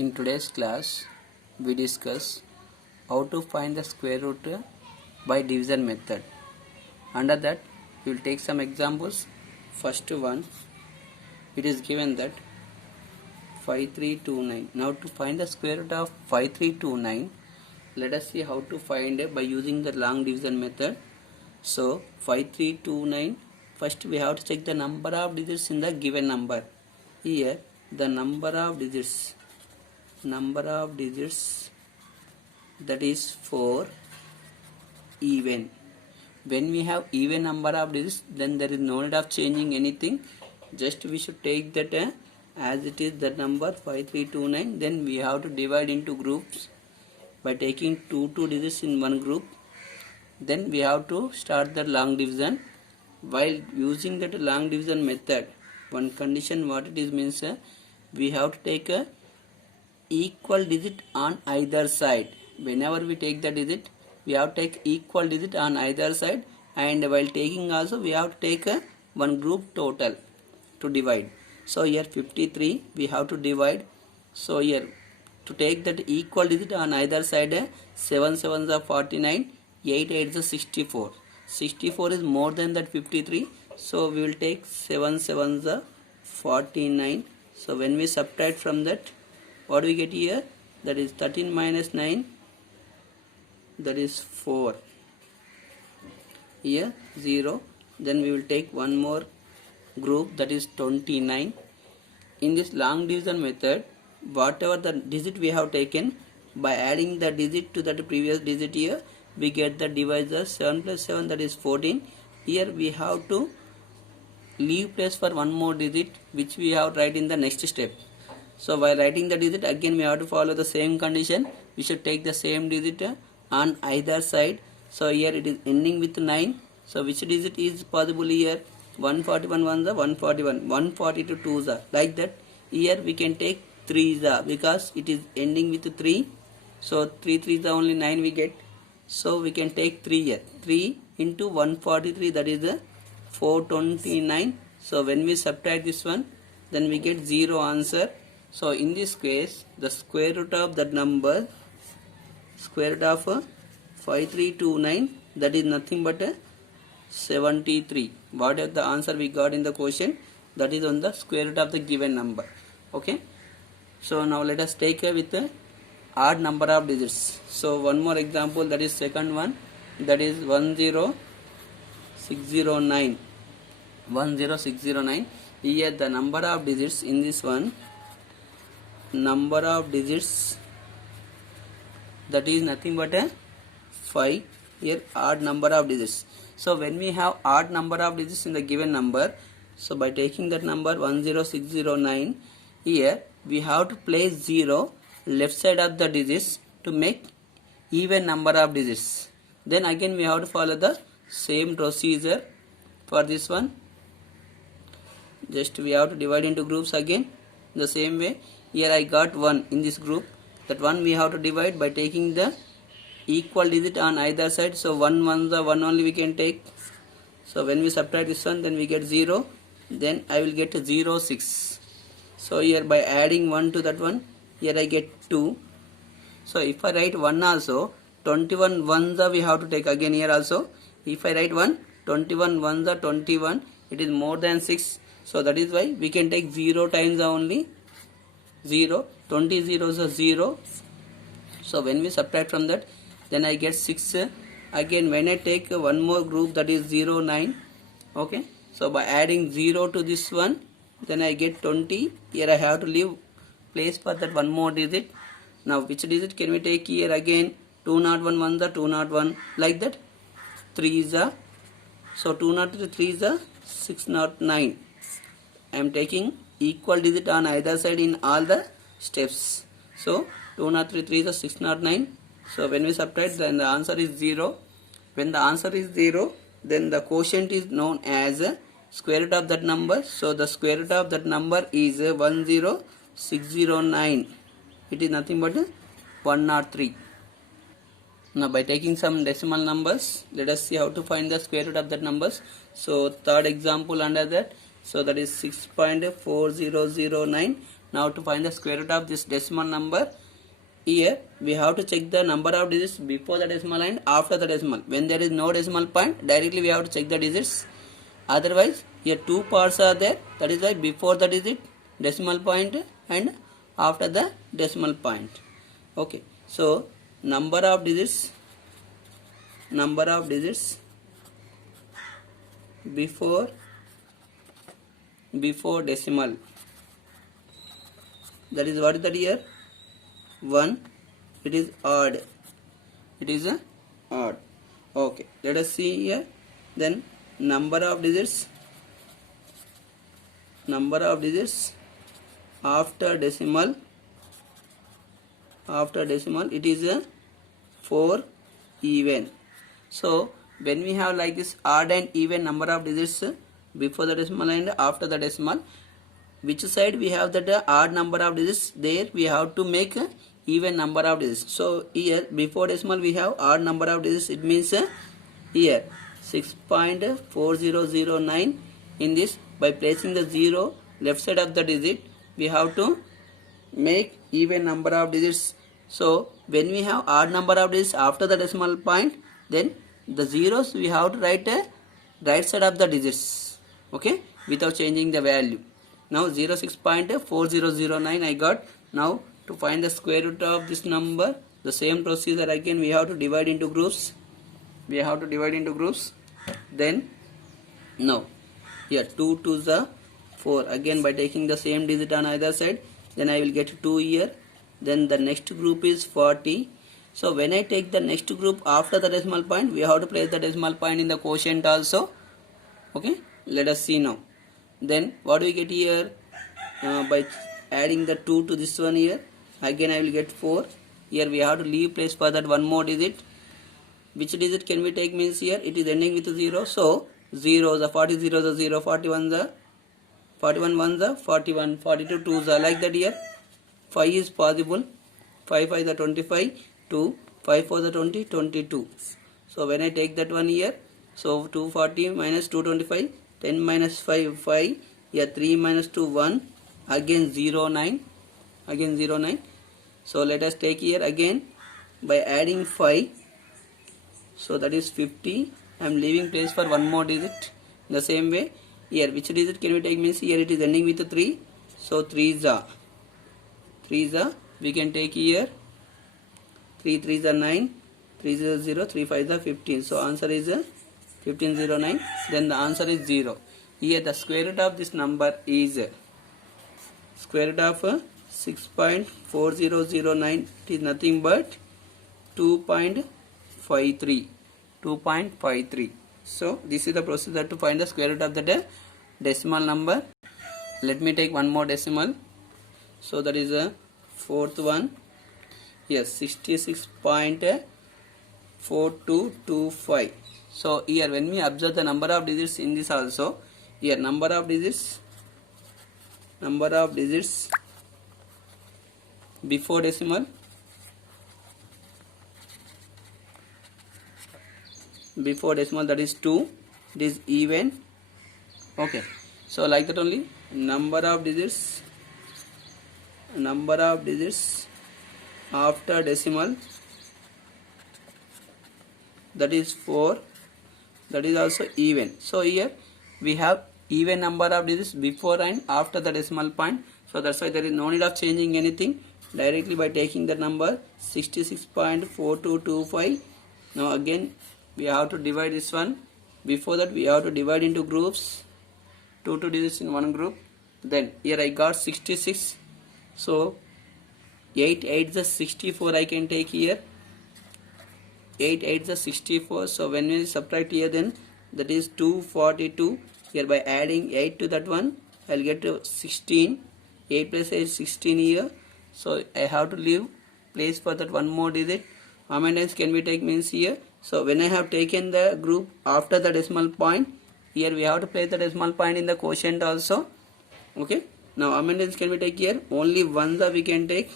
In today's class, we discuss how to find the square root by division method. Under that, we will take some examples. First one, it is given that 5329. Now to find the square root of 5329, let us see how to find it by using the long division method. So 5329, first we have to check the number of digits in the given number. Here the number of digits that is 4 even. When we have even number of digits, then there is no need of changing anything. Just we should take that as it is, the number 5329. Then we have to divide into groups by taking two digits in one group. Then we have to start the long division. While using that long division method, one condition what it is means, we have to take a equal digit on either side. Whenever we take the digit, we have to take equal digit on either side, and while taking also we have to take a one group total to divide. So here 53 we have to divide. So here to take that equal digit on either side, 7 7s are 49, 8 8s are 64. 64 is more than that 53, so we will take 7 7s are 49. So when we subtract from that, what do we get here? That is 13 minus 9, that is 4. Here 0. Then we will take one more group, that is 29. In this long division method, whatever the digit we have taken, by adding the digit to that previous digit here, we get the divisor. 7 plus 7, that is 14. Here we have to leave place for one more digit, which we have to write in the next step. So while writing the digit, again we have to follow the same condition. We should take the same digit on either side. So here it is ending with 9. So which digit is possible here? 141 ones are 141, 142 twos are, like that. Here we can take 3s are, because it is ending with 3. So 3 3s are only 9 we get. So we can take 3 here. 3 into 143, that is 429. So when we subtract this one, then we get 0 answer. So in this case, the square root of that number, square root of 5329, that is nothing but 73. What is the answer we got in the question? That is on the square root of the given number. Okay. So now let us take with the odd number of digits. So one more example, that is second one, that is 10609. 10609. Here the number of digits in this one, number of digits, that is nothing but 5. Here odd number of digits. So when we have odd number of digits in the given number, so by taking that number 10609, here we have to place 0 left side of the digits to make even number of digits. Then again we have to follow the same procedure for this one. Just we have to divide into groups again the same way. Here I got 1 in this group. That 1 we have to divide by taking the equal digit on either side. So 1 1 the 1 only we can take. So when we subtract this one, then we get 0. Then I will get 0 6. So here by adding 1 to that one, here I get 2. So if I write 1 also, 21 ones we have to take again here also. If I write 1, 21 ones are 21, it is more than 6. So that is why we can take 0 times only. 0, 20 zeros are 0. So when we subtract from that, then I get 6. Again when I take one more group, that is 0 9. Okay. So by adding 0 to this one, then I get 20. Here I have to leave place for that one more digit. Now which digit can we take here? Again 201 ones are 201, like that. 3s are, so 203 are 609. I am taking equal digit on either side in all the steps. So 203 3s are 609. So when we subtract, then the answer is 0. When the answer is 0, then the quotient is known as square root of that number. So the square root of that number is 10609. It is nothing but 103. Now by taking some decimal numbers, let us see how to find the square root of that numbers. So third example under that, so that is 6.4009 Now to find the square root of this decimal number, here we have to check the number of digits before the decimal and after the decimal. When there is no decimal point, directly we have to check the digits. Otherwise, here two parts are there. That is why before the digit, decimal point, and after the decimal point. Okay. So number of digits before decimal. That is what is that here? 1. It is odd. It is a odd. Okay. Let us see here. Then number of digits after decimal. It is a 4 even. So when we have like this odd and even number of digits before the decimal and after the decimal, which side we have that odd number of digits, there we have to make a even number of digits. So here before decimal we have odd number of digits. It means here 6.4009. in this, by placing the 0 left side of the digit, we have to make even number of digits. So when we have odd number of digits after the decimal point, then the zeros we have to write a right side of the digits, okay, without changing the value. Now 06.4009 I got. Now to find the square root of this number, the same procedure again, we have to divide into groups. Then now here 2 2s are 4. Again by taking the same digit on either side, then I will get 2 here. Then the next group is 40. So when I take the next group after the decimal point, we have to place the decimal point in the quotient also. Okay, let us see now. Then what do we get here? By adding the 2 to this one here, again I will get 4. Here we have to leave place for that one more digit. Which digit can we take means here it is ending with 0. So 0, the 40 zeros are 0, 41 the 41 ones are 41, 42 twos are like that here. 5 is possible. 5 5 the 25, 2, 5 4 the 20, 22. So when I take that one here, so 240 minus 225, 10 minus 5, 5, here 3 minus 2, 1, again 0, 9, So let us take here again by adding 5, so that is 50. I am leaving place for one more digit. The same way here, which digit can we take means here it is ending with 3, so 3s are we can take here 3 3s are 9, 3 is 0, 3 5s are 15. So answer is 1509. Then the answer is 0. Here the square root of this number is square root of 6.4009. It is nothing but 2.53. So this is the procedure to find the square root of the decimal number. Let me take one more decimal. So that is a fourth one. Yes, 66.4225. So here when we observe the number of digits in this also, here number of digits before decimal, that is 2. It is even. Okay, so like that only. Number of digits after decimal, that is 4. That is also even. So here we have even number of digits before and after the decimal point. So that's why there is no need of changing anything. Directly by taking the number 66.4225. Now again we have to divide this one. Before that we have to divide into groups. 2 digits in one group. Then here I got 66. So 8 8 is 64 I can take here. 8 8 is 64. So when we subtract here, then that is 242. Here by adding 8 to that one, I will get to 16. 8 plus 8 is 16 here. So I have to leave place for that one more digit. How many times can we take means here? So when I have taken the group after the decimal point, here we have to place the decimal point in the quotient also. Okay. Now how many times can we take here? Only one we can take,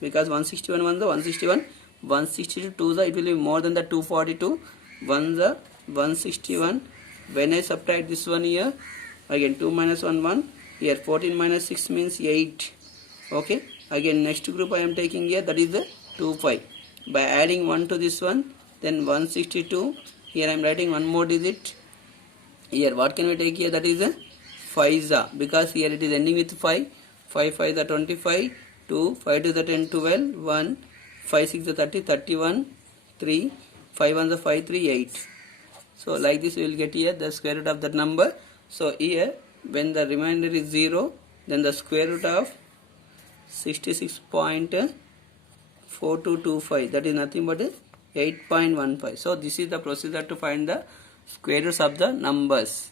because 161 ones are 161. 162 twos are, it will be more than the 242. Ones are 161. When I subtract this one here, again 2 minus 1 1. Here 14 minus 6 means 8. Okay, again next group I am taking here, that is the 2 5. By adding 1 to this one, then 162. Here I am writing one more digit. Here what can we take here, that is a 5 because here it is ending with 5. 5 5 the 25, 2 5 to the 10 12, 1 5 6 the 30 31, 3 5 1 the 5 3 8. So like this we will get here the square root of that number. So here when the remainder is 0, then the square root of 66.4225, that is nothing but 8.15. So this is the procedure to find the square roots of the numbers.